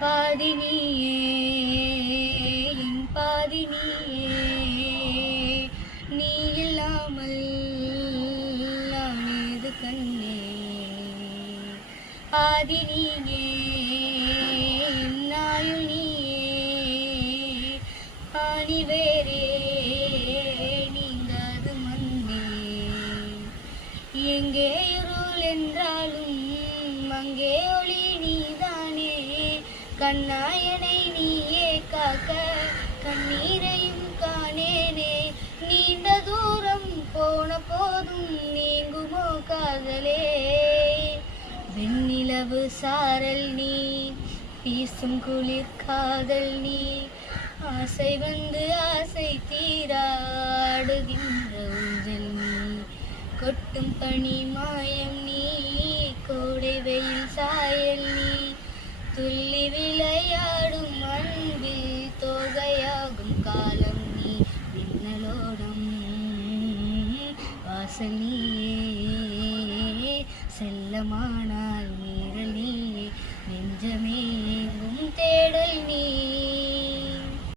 பாதி நீயே என் பாதி நீயே, நீ இல்லாமல் நான் ஏது கண்ணே. ஆதி நீயே என் ஆயுள் நீயே, ஆணி வேறே நீங்காது மண்ணே. எங்கே இருள் என்றாலும் அங்கே ஒளி நீதானே, கண்ணாயனை நீயே காக்க கண்ணீரையும் காணேனே. நீண்ட தூரம் போன போதும் நீங்குமோ காதலே, வெண்ணிலவு சாரல் நீ வீசும் குளிர் காதல் நீ, ஆசை வந்து ஆசை தீராடுகின்ற ஊஞ்சல் நீ, கொட்டும் பனி மாயம் நீ கோடை வெயில் சாயல் நீ, துள்ளி விளையாடும் அன்பில் தோகையாகும் காலம் நீ, மின்னலோடும் வாசல் நீயே செல்லமானாய்.